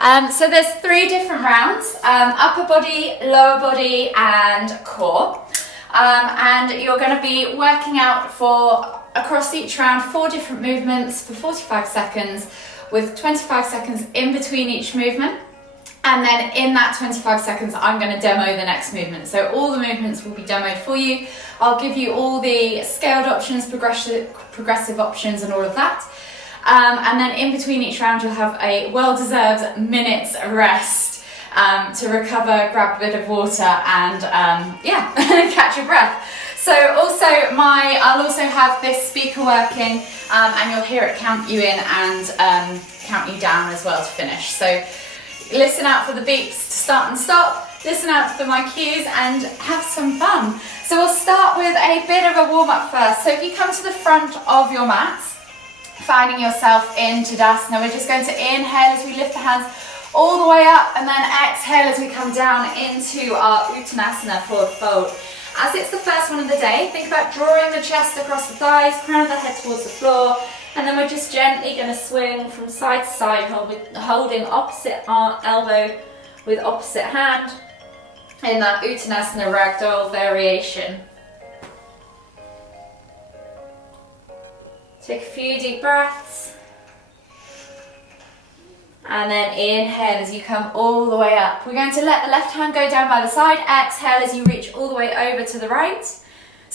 So there's 3 different rounds, upper body, lower body and core. And you're going to be working out across each round 4 different movements for 45 seconds with 25 seconds in between each movement. And then in that 25 seconds, I'm going to demo the next movement. So all the movements will be demoed for you. I'll give you all the scaled options, progressive options and all of that. And then in between each round, you'll have a well-deserved minute's rest to recover, grab a bit of water and catch your breath. So also I'll also have this speaker working and you'll hear it count you in and count you down as well to finish. So listen out for the beeps to start and stop, listen out for my cues and have some fun. So we'll start with a bit of a warm-up first. So if you come to the front of your mats, finding yourself in Tadasana, we're just going to inhale as we lift the hands all the way up and then exhale as we come down into our Uttanasana forward fold. As it's the first one of the day, think about drawing the chest across the thighs, crown of the head towards the floor, and then we're just gently going to swing from side to side, holding opposite elbow with opposite hand in that Uttanasana ragdoll variation. Take a few deep breaths. And then inhale as you come all the way up. We're going to let the left hand go down by the side. Exhale as you reach all the way over to the right.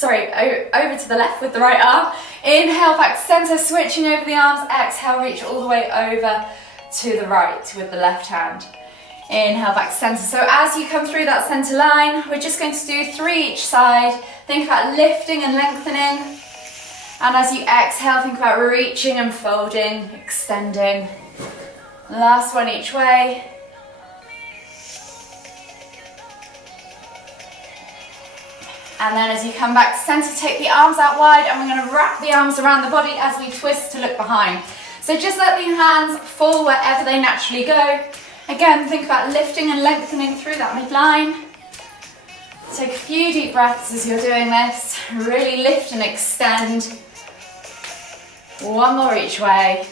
Over to the left with the right arm. Inhale back to center, switching over the arms. Exhale, reach all the way over to the right with the left hand. Inhale back to center. So as you come through that center line, we're just going to do 3 each side. Think about lifting and lengthening. And as you exhale, think about reaching and folding, extending. Last one each way. And then as you come back to center, take the arms out wide and we're going to wrap the arms around the body as we twist to look behind. So just let the hands fall wherever they naturally go. Again, think about lifting and lengthening through that midline. Take a few deep breaths as you're doing this. Really lift and extend. One more each way.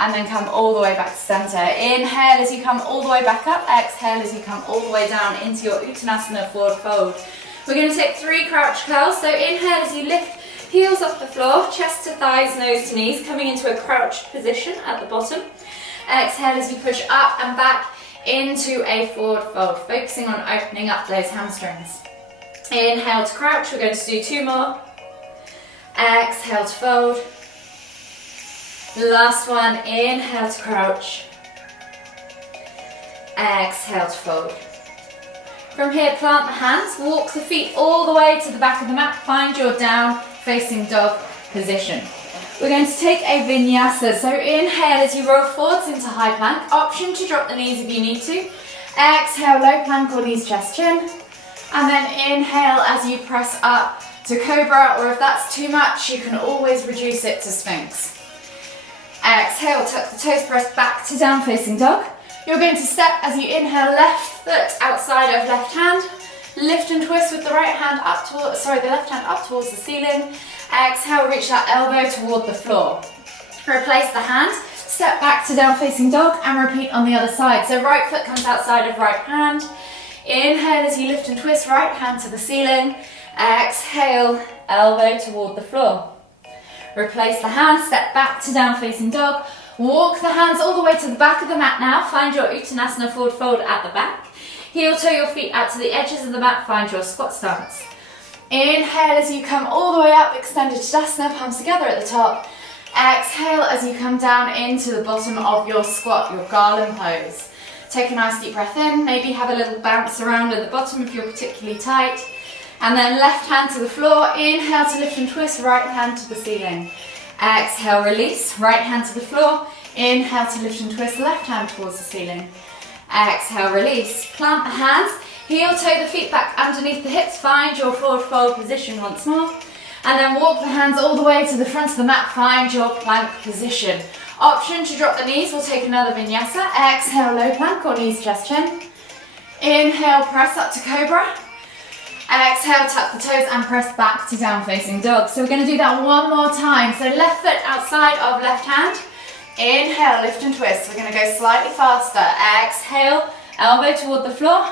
And then come all the way back to center. Inhale as you come all the way back up. Exhale as you come all the way down into your Uttanasana forward fold. We're going to take 3 crouch curls. So inhale as you lift heels off the floor, chest to thighs, nose to knees, coming into a crouched position at the bottom. Exhale as you push up and back into a forward fold, focusing on opening up those hamstrings. Inhale to crouch. We're going to do 2 more. Exhale to fold. Last one, inhale to crouch. Exhale to fold. From here, plant the hands, walk the feet all the way to the back of the mat, find your down facing dog position. We're going to take a vinyasa, so inhale as you roll forwards into high plank, option to drop the knees if you need to. Exhale, low plank or knees, chest, chin. And then inhale as you press up to cobra, or if that's too much, you can always reduce it to sphinx. Exhale, tuck the toes, press back to down facing dog. You're going to step as you inhale, left foot outside of left hand. Lift and twist with the right hand up towards, the left hand up towards the ceiling. Exhale, reach that elbow toward the floor. Replace the hand, step back to down facing dog and repeat on the other side. So right foot comes outside of right hand. Inhale as you lift and twist, right hand to the ceiling. Exhale, elbow toward the floor. Replace the hand, step back to down facing dog. Walk the hands all the way to the back of the mat now. Find your Uttanasana forward fold at the back. Heel toe your feet out to the edges of the mat. Find your squat stance. Inhale as you come all the way up, extended Tadasana, palms together at the top. Exhale as you come down into the bottom of your squat, your garland pose. Take a nice deep breath in, maybe have a little bounce around at the bottom if you're particularly tight. And then left hand to the floor, inhale to lift and twist, right hand to the ceiling. Exhale, release, right hand to the floor, inhale to lift and twist, left hand towards the ceiling. Exhale, release, plant the hands, heel toe the feet back underneath the hips, find your forward fold position once more. And then walk the hands all the way to the front of the mat, find your plank position. Option to drop the knees, we'll take another vinyasa. Exhale, low plank or knees, chest, chin. Inhale, press up to cobra. Exhale, tuck the toes and press back to down facing dog. So we're going to do that one more time. So left foot outside of left hand. Inhale, lift and twist. We're going to go slightly faster. Exhale, elbow toward the floor.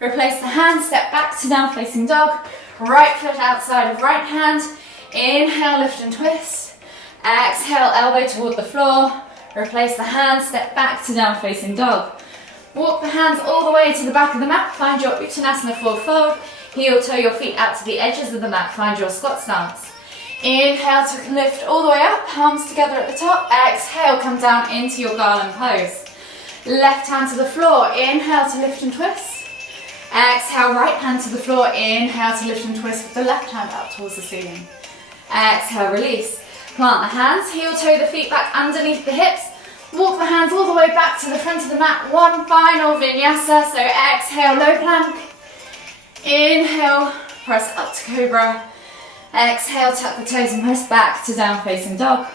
Replace the hand, step back to down facing dog. Right foot outside of right hand. Inhale, lift and twist. Exhale, elbow toward the floor. Replace the hand, step back to down facing dog. Walk the hands all the way to the back of the mat. Find your Uttanasana forward fold. Heel toe your feet out to the edges of the mat. Find your squat stance. Inhale to lift all the way up, palms together at the top. Exhale, come down into your garland pose. Left hand to the floor. Inhale to lift and twist. Exhale, right hand to the floor. Inhale to lift and twist with the left hand up towards the ceiling. Exhale, release. Plant the hands, heel toe the feet back underneath the hips. Walk the hands all the way back to the front of the mat. One final vinyasa. So exhale, low plank. Inhale, press up to cobra. Exhale, tuck the toes and press back to down facing dog.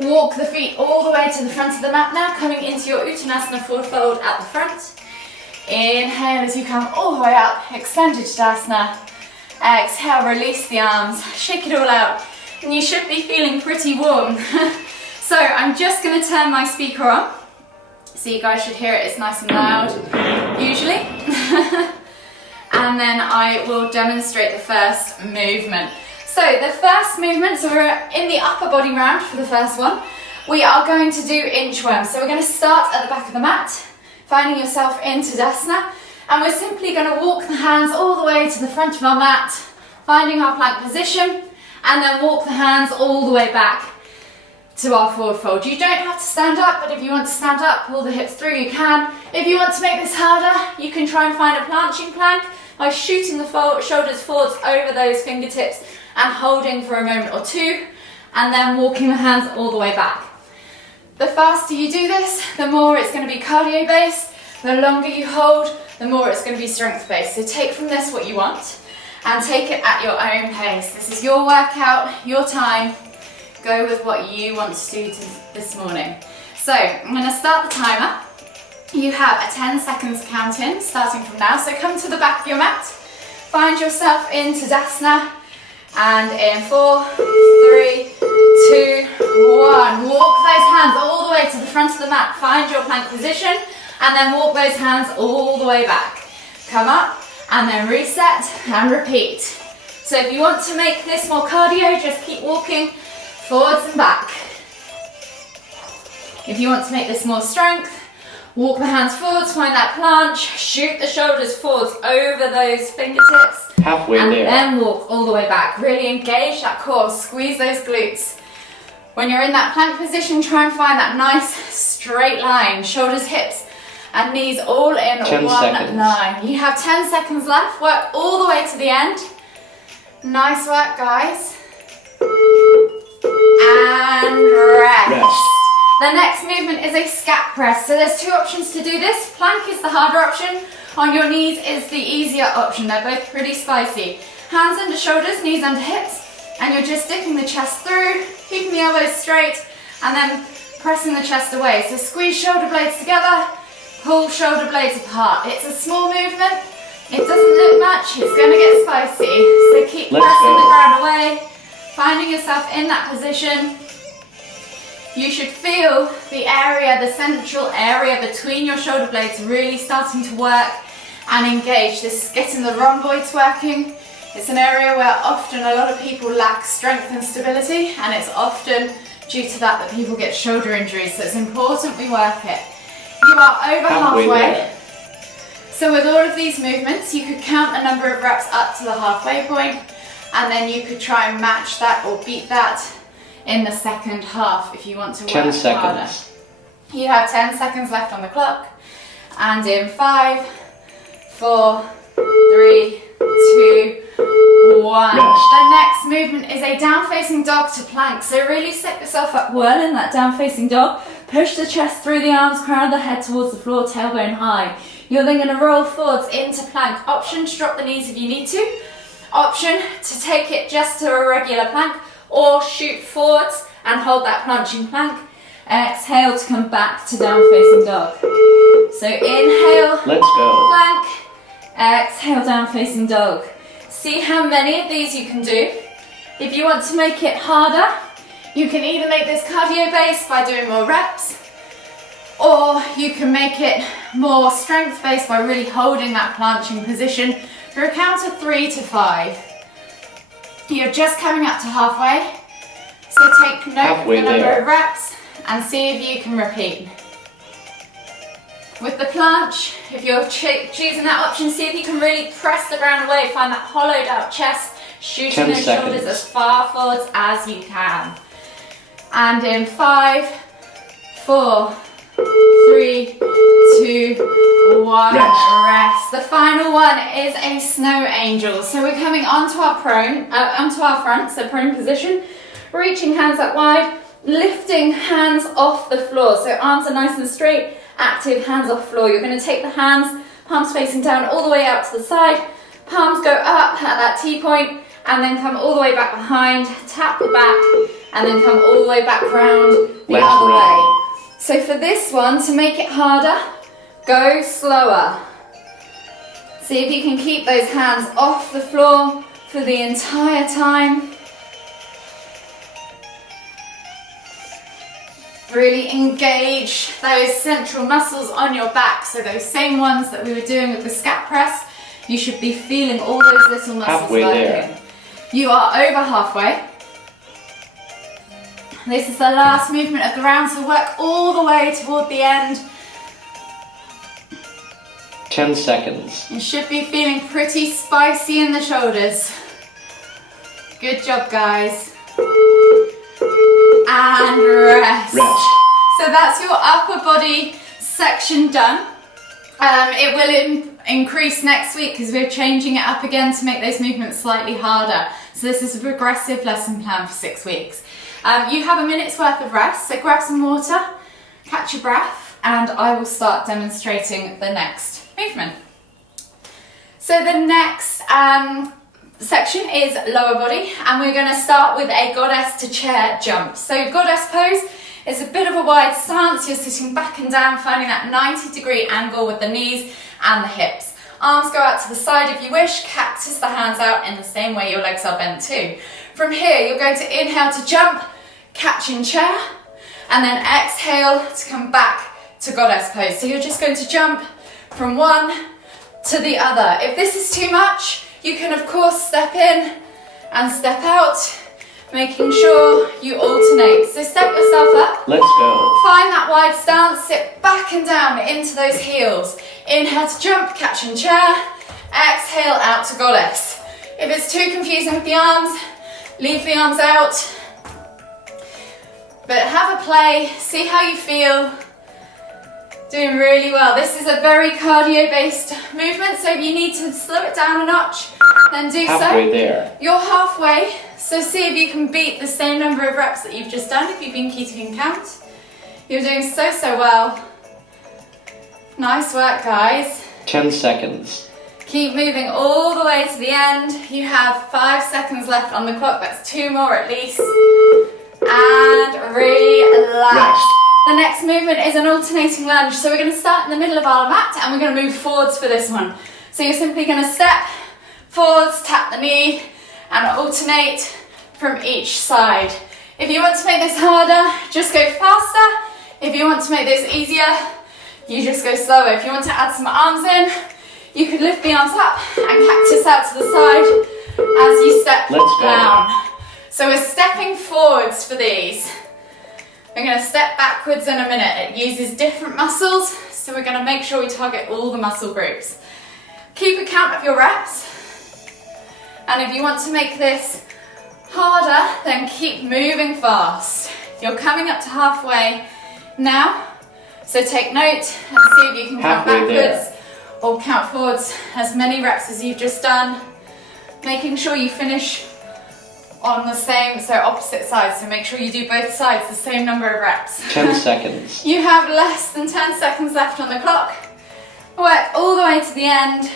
Walk the feet all the way to the front of the mat now, coming into your Uttanasana forward fold at the front. Inhale as you come all the way up, extended Tadasana. Exhale, release the arms, shake it all out. And you should be feeling pretty warm. So I'm just going to turn my speaker on. So you guys should hear it, it's nice and loud, usually. And then I will demonstrate the first movement. So the first movement, so we're in the upper body round for the first one. We are going to do inchworm. So we're going to start at the back of the mat, finding yourself in Tadasana. And we're simply going to walk the hands all the way to the front of our mat, finding our plank position, and then walk the hands all the way back to our forward fold. You don't have to stand up, but if you want to stand up, pull the hips through, you can. If you want to make this harder, you can try and find a planching plank by shooting the shoulders forwards over those fingertips and holding for a moment or two, and then walking the hands all the way back. The faster you do this, the more it's going to be cardio based. The longer you hold, the more it's going to be strength based. So take from this what you want and take it at your own pace. This is your workout, your time. Go with what you want to do this morning. So I'm going to start the timer. You have a 10 seconds count in starting from now. So come to the back of your mat. Find yourself in Tadasana. And in 4, 3, 2, 1. Walk those hands all the way to the front of the mat. Find your plank position. And then walk those hands all the way back. Come up and then reset and repeat. So if you want to make this more cardio, just keep walking forwards and back. If you want to make this more strength, walk the hands forwards, find that planche, shoot the shoulders forwards over those fingertips. Halfway and there. Then walk all the way back. Really engage that core, squeeze those glutes. When you're in that plank position, try and find that nice straight line, shoulders, hips, and knees all in 10 one seconds. line. You have 10 seconds left. Work all the way to the end. Nice work, guys. And rest. The next movement is a scat press. So there's two options to do this. Plank is the harder option. On your knees is the easier option. They're both pretty spicy. Hands under shoulders, knees under hips. And you're just dipping the chest through, keeping the elbows straight, and then pressing the chest away. So squeeze shoulder blades together, pull shoulder blades apart. It's a small movement. It doesn't look much. It's going to get spicy. So keep pressing the ground away, finding yourself in that position. You should feel the area, the central area between your shoulder blades really starting to work and engage. This is getting the rhomboids working. It's an area where often a lot of people lack strength and stability, and it's often due to that people get shoulder injuries. So it's important we work it. You are over halfway. So with all of these movements, you could count a number of reps up to the halfway point, and then you could try and match that or beat that in the second half if you want to work 10 seconds. harder. You have 10 seconds left on the clock. And in 5, 4, 3, 2, 1. Rest. The next movement is a down facing dog to plank. So really set yourself up well in that down facing dog. Push the chest through the arms, crown of the head towards the floor, tailbone high. You're then going to roll forwards into plank. Option to drop the knees if you need to. Option to take it just to a regular plank, or shoot forwards and hold that planching plank. Exhale to come back to down facing dog. So inhale, Let's go. plank, exhale, down facing dog. See how many of these you can do. If you want to make it harder, You can either make this cardio based by doing more reps, or you can make it more strength based by really holding that planching position for a count of 3 to 5. You're just coming up to halfway, so take note of the number of reps and see if you can repeat. With the planche, if you're choosing that option, see if you can really press the ground away, find that hollowed out chest, shooting those shoulders as far forwards as you can. And in 5, 4, 3, 2, 1, rest. The final one is a snow angel. So we're coming onto our front, so prone position, reaching hands up wide, lifting hands off the floor. So arms are nice and straight, active, hands off floor. You're going to take the hands, palms facing down all the way out to the side, palms go up at that T-point, and then come all the way back behind, tap the back, and then come all the way back round the other way. So for this one, to make it harder, go slower. See if you can keep those hands off the floor for the entire time. Really engage those central muscles on your back. So those same ones that we were doing with the scat press, you should be feeling all those little muscles working. You are over halfway. This is the last movement of the round, so work all the way toward the end. 10 seconds. You should be feeling pretty spicy in the shoulders. Good job, guys. And rest. So that's your upper body section done. It will increase next week because we're changing it up again to make those movements slightly harder. So this is a progressive lesson plan for 6 weeks. You have a minute's worth of rest, so grab some water, catch your breath, and I will start demonstrating the next movement. So the next section is lower body, and we're going to start with a goddess to chair jump. So goddess pose is a bit of a wide stance. You're sitting back and down, finding that 90-degree angle with the knees and the hips. Arms go out to the side if you wish, cactus the hands out in the same way your legs are bent too. From here, you're going to inhale to jump, catch in chair, and then exhale to come back to goddess pose. So you're just going to jump from one to the other. If this is too much, you can of course step in and step out, making sure you alternate. So set yourself up. Let's go. Find that wide stance, sit back and down into those heels. Inhale to jump, catch in chair, exhale out to goddess. If it's too confusing with the arms, leave the arms out. But have a play, see how you feel. Doing really well. This is a very cardio-based movement, so if you need to slow it down a notch, then do so. Halfway there. You're halfway, so see if you can beat the same number of reps that you've just done, if you've been keeping count. You're doing so well. Nice work, guys. 10 seconds. Keep moving all the way to the end. You have 5 seconds left on the clock. That's 2 more at least. And relax. The next movement is an alternating lunge. So we're going to start in the middle of our mat and we're going to move forwards for this one. So you're simply going to step forwards, tap the knee, and alternate from each side. If you want to make this harder, just go faster. If you want to make this easier, you just go slower. If you want to add some arms in, you could lift the arms up and cactus out to the side as you step down. So we're stepping forwards for these. We're going to step backwards in a minute. It uses different muscles, so we're going to make sure we target all the muscle groups. Keep a count of your reps. And if you want to make this harder, then keep moving fast. You're coming up to halfway now, so take note and see if you can count backwards or count forwards as many reps as you've just done, making sure you finish on the same, so opposite sides, so make sure you do both sides the same number of reps. 10 seconds. You have less than 10 seconds left on the clock. Work all the way to the end,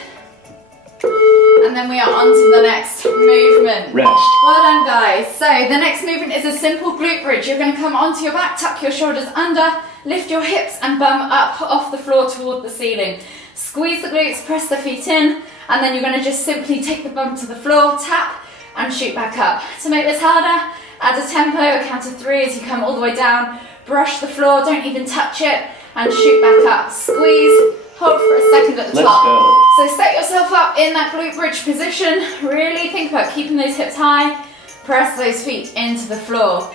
and then we are on to the next movement. Rest. Well done, guys. So the next movement is a simple glute bridge. You're going to come onto your back, tuck your shoulders under, lift your hips and bum up off the floor toward the ceiling. Squeeze the glutes, press the feet in, and then you're going to just simply take the bum to the floor, tap, and shoot back up. To make this harder, Add a tempo, a count of 3 as you come all the way down. Brush the floor, don't even touch it, and shoot back up. Squeeze, hold for a second at the top. So set yourself up in that glute bridge position. Really think about keeping those hips high. Press those feet into the floor.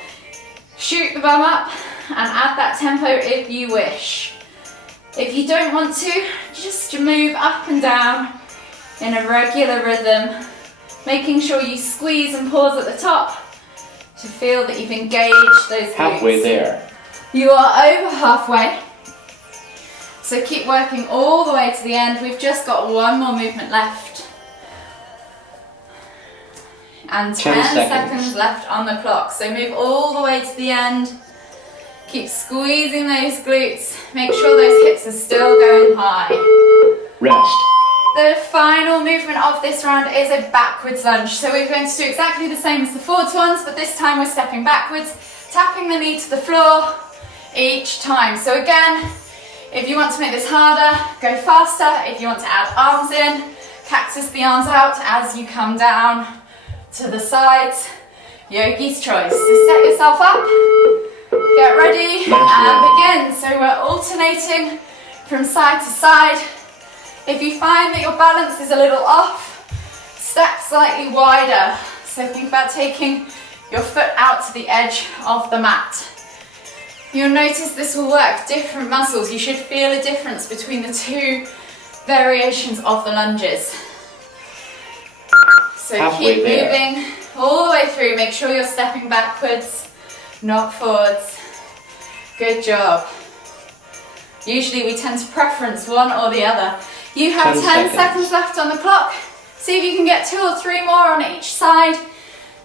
Shoot the bum up and add that tempo if you wish. If you don't want to, just move up and down in a regular rhythm, making sure you squeeze and pause at the top to feel that you've engaged those glutes. Halfway there. You are over halfway. So keep working all the way to the end. We've just got one more movement left. And 10 seconds left on the clock. So move all the way to the end. Keep squeezing those glutes. Make sure those hips are still going high. Rest. The final movement of this round is a backwards lunge. So we're going to do exactly the same as the forwards ones, but this time we're stepping backwards, tapping the knee to the floor each time. So again, if you want to make this harder, go faster. If you want to add arms in, cactus the arms out as you come down to the sides. Yogi's choice. So set yourself up, get ready, and begin. So we're alternating from side to side. If you find that your balance is a little off, step slightly wider. So think about taking your foot out to the edge of the mat. You'll notice this will work different muscles. You should feel a difference between the two variations of the lunges. So keep moving all the way through. Make sure you're stepping backwards, not forwards. Good job. Usually we tend to preference one or the other. You have 10 seconds left on the clock. See if you can get 2 or 3 more on each side.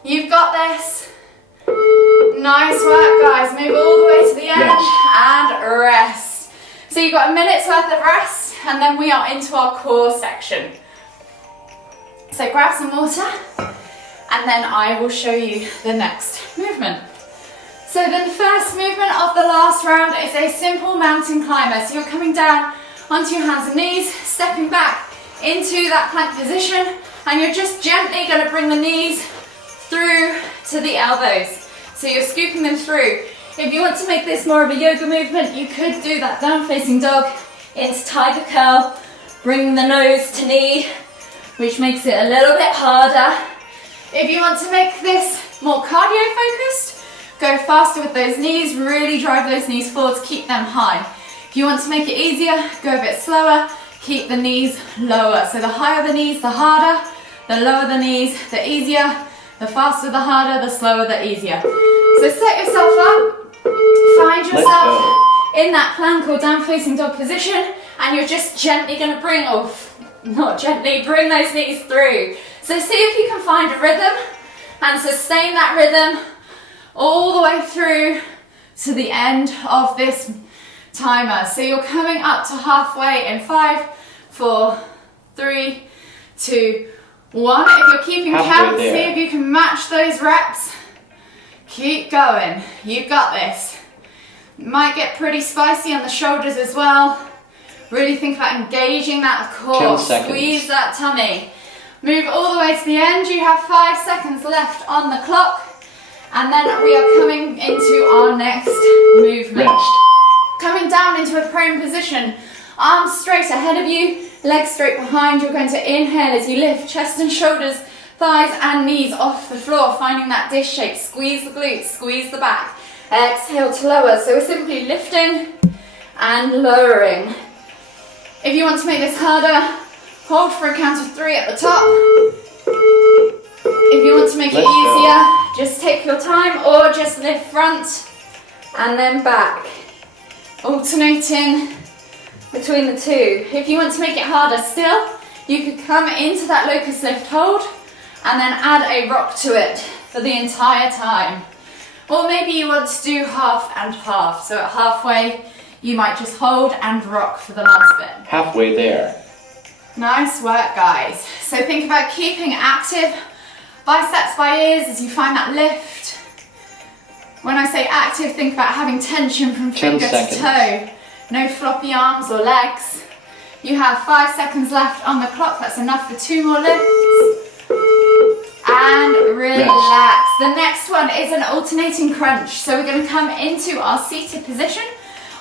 You've got this. Nice work, guys. Move all the way to the end and rest. So you've got a minute's worth of rest, and then we are into our core section. So grab some water, and then I will show you the next movement. So the first movement of the last round is a simple mountain climber. So you're coming down onto your hands and knees, stepping back into that plank position, and you're just gently going to bring the knees through to the elbows. So you're scooping them through. If you want to make this more of a yoga movement, you could do that down facing dog into tiger curl, bring the nose to knee, which makes it a little bit harder. If you want to make this more cardio focused, go faster with those knees, really drive those knees forwards, keep them high. If you want to make it easier, go a bit slower, keep the knees lower. So the higher the knees, the harder, the lower the knees, the easier, the faster, the harder, the slower, the easier. So set yourself up, find yourself in that plank or down facing dog position, and you're just gently going to bring, or not gently, bring those knees through. So see if you can find a rhythm and sustain that rhythm all the way through to the end of this timer. So you're coming up to halfway in 5, 4, 3, 2, 1. If you're keeping count, see if you can match those reps. Keep going. You've got this. It might get pretty spicy on the shoulders as well. Really think about engaging that core. Squeeze that tummy. Move all the way to the end. You have 5 seconds left on the clock. And then we are coming into our next movement. Coming down into a prone position. Arms straight ahead of you, legs straight behind. You're going to inhale as you lift chest and shoulders, thighs and knees off the floor, finding that dish shape. Squeeze the glutes, squeeze the back. Exhale to lower. So we're simply lifting and lowering. If you want to make this harder, hold for a count of 3 at the top. If you want to make it easier, just take your time or just lift front and then back. Alternating between the two. If you want to make it harder still, you could come into that locust lift hold and then add a rock to it for the entire time. Or maybe you want to do half and half. So at halfway, you might just hold and rock for the last bit. Halfway there. Nice work, guys. So think about keeping active, biceps by ears as you find that lift. When I say active, think about having tension from finger to toe. No floppy arms or legs. You have 5 seconds left on the clock. That's enough for 2 more lifts. and relax. The next one is an alternating crunch. So we're going to come into our seated position.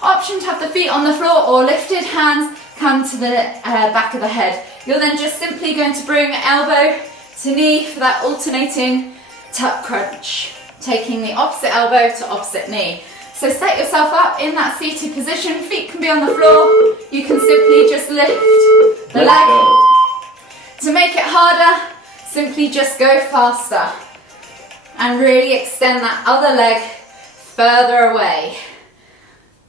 Option to have the feet on the floor or lifted hands come to the back of the head. You're then just simply going to bring elbow to knee for that alternating tuck crunch, taking the opposite elbow to opposite knee. So set yourself up in that seated position. Feet can be on the floor. You can simply just lift the leg. To make it harder, simply just go faster and really extend that other leg further away.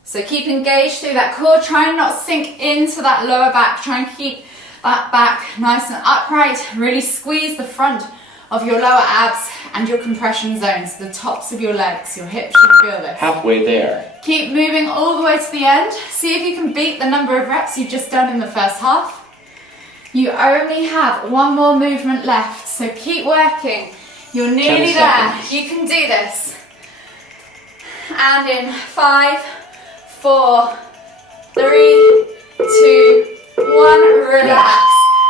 So keep engaged through that core. Try and not sink into that lower back. Try and keep that back nice and upright. Really squeeze the front of your lower abs and your compression zones, the tops of your legs. Your hips should feel this. Halfway there. Keep moving all the way to the end. See if you can beat the number of reps you've just done in the first half. You only have one more movement left, so keep working. You're nearly there. You can do this. And in 5, 4, 3, 2, 1, relax.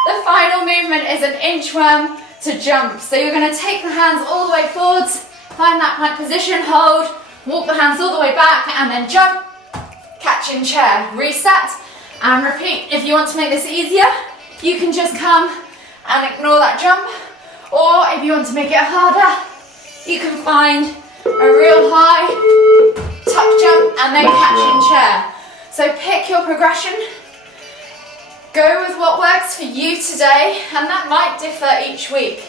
The final movement is an inchworm to jump. So you're going to take the hands all the way forwards, find that plank position, hold, walk the hands all the way back, and then jump, catch in chair, reset, and repeat. If you want to make this easier, you can just come and ignore that jump, or if you want to make it harder, you can find a real high tuck jump and then catch in chair. So pick your progression, go with what works for you today, and that might differ each week.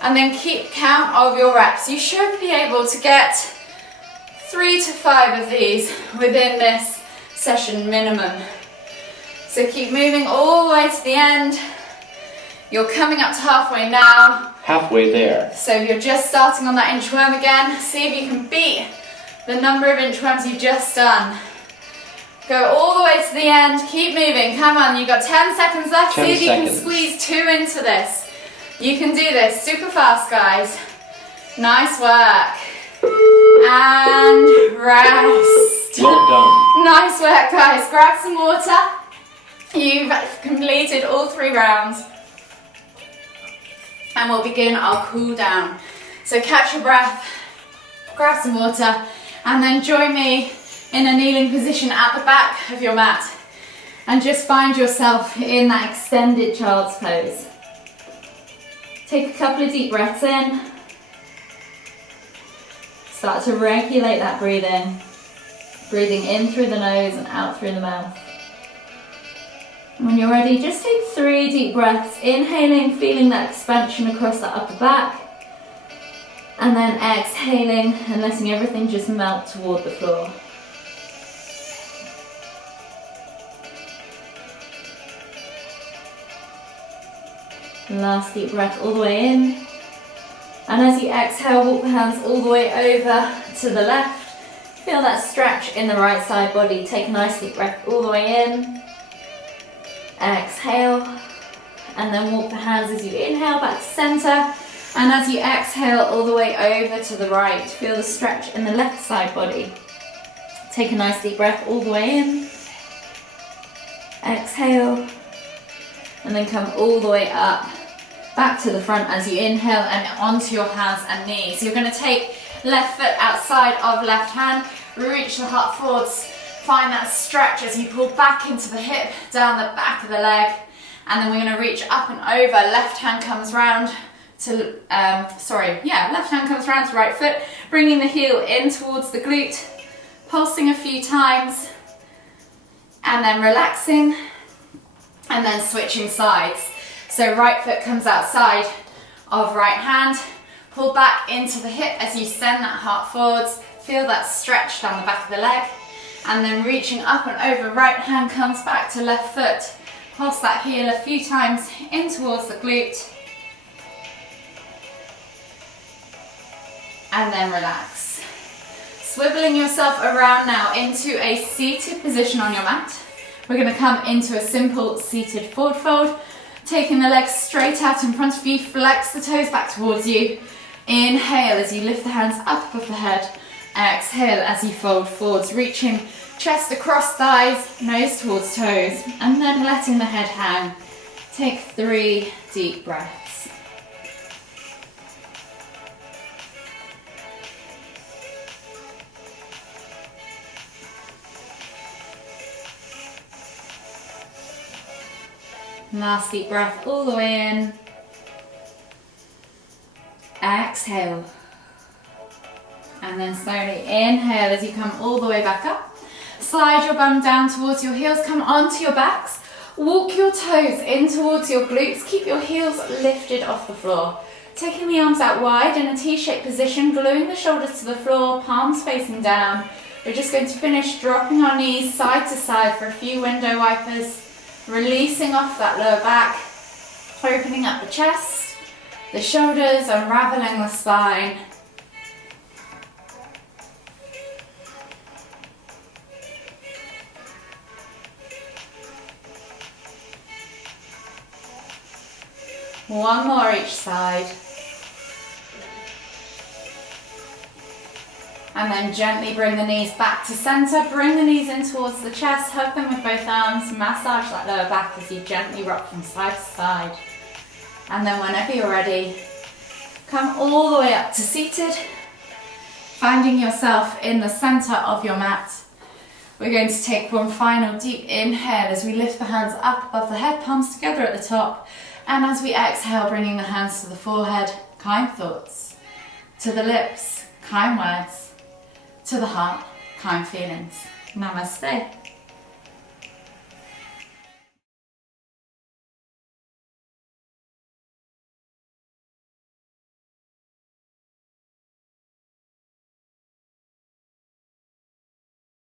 And then keep count of your reps. You should be able to get 3 to 5 of these within this session minimum. So keep moving all the way to the end. You're coming up to halfway now. Halfway there. So you're just starting on that inchworm again. See if you can beat the number of inchworms you've just done. Go all the way to the end. Keep moving. Come on, you've got 10 seconds left. See if you can squeeze 2 into this. You can do this super fast, guys. Nice work. And rest. Well done. Nice work, guys. Grab some water. You've completed all 3 rounds. And we'll begin our cool down. So catch your breath, grab some water, and then join me in a kneeling position at the back of your mat. And just find yourself in that extended child's pose. Take a couple of deep breaths in. Start to regulate that breathing. Breathing in through the nose and out through the mouth. When you're ready, just take 3 deep breaths, inhaling, feeling that expansion across the upper back, and then exhaling and letting everything just melt toward the floor. Last deep breath all the way in, and as you exhale, walk the hands all the way over to the left. Feel that stretch in the right side body. Take a nice deep breath all the way in. Exhale, and then walk the hands as you inhale back to center, and as you exhale all the way over to the right. Feel the stretch in the left side body. Take a nice deep breath all the way in. Exhale, and then come all the way up back to the front as you inhale and onto your hands and knees. You're going to take left foot outside of left hand, reach the heart forwards. Find that stretch as you pull back into the hip, down the back of the leg, and then we're going to reach up and over. Left hand comes round to, left hand comes round to right foot, bringing the heel in towards the glute, pulsing a few times, and then relaxing, and then switching sides. So right foot comes outside of right hand, pull back into the hip as you send that heart forwards, feel that stretch down the back of the leg. And then reaching up and over, right hand comes back to left foot. Pulse that heel a few times in towards the glute. And then relax. Swiveling yourself around now into a seated position on your mat. We're going to come into a simple seated forward fold. Taking the legs straight out in front of you, flex the toes back towards you. Inhale as you lift the hands up above the head. Exhale as you fold forwards, reaching chest across thighs, nose towards toes, and then letting the head hang. Take 3 deep breaths. Last deep breath all the way in. Exhale. And then slowly inhale as you come all the way back up. Slide your bum down towards your heels, come onto your backs. Walk your toes in towards your glutes. Keep your heels lifted off the floor. Taking the arms out wide in a T-shaped position, gluing the shoulders to the floor, palms facing down. We're just going to finish dropping our knees side to side for a few window wipers. Releasing off that lower back. Opening up the chest, the shoulders, unraveling the spine. One more each side. And then gently bring the knees back to center. Bring the knees in towards the chest. Hug them with both arms. Massage that lower back as you gently rock from side to side. And then whenever you're ready, come all the way up to seated. Finding yourself in the center of your mat. We're going to take one final deep inhale as we lift the hands up above the head, palms together at the top. And as we exhale, bringing the hands to the forehead, kind thoughts. To the lips, kind words. To the heart, kind feelings. Namaste.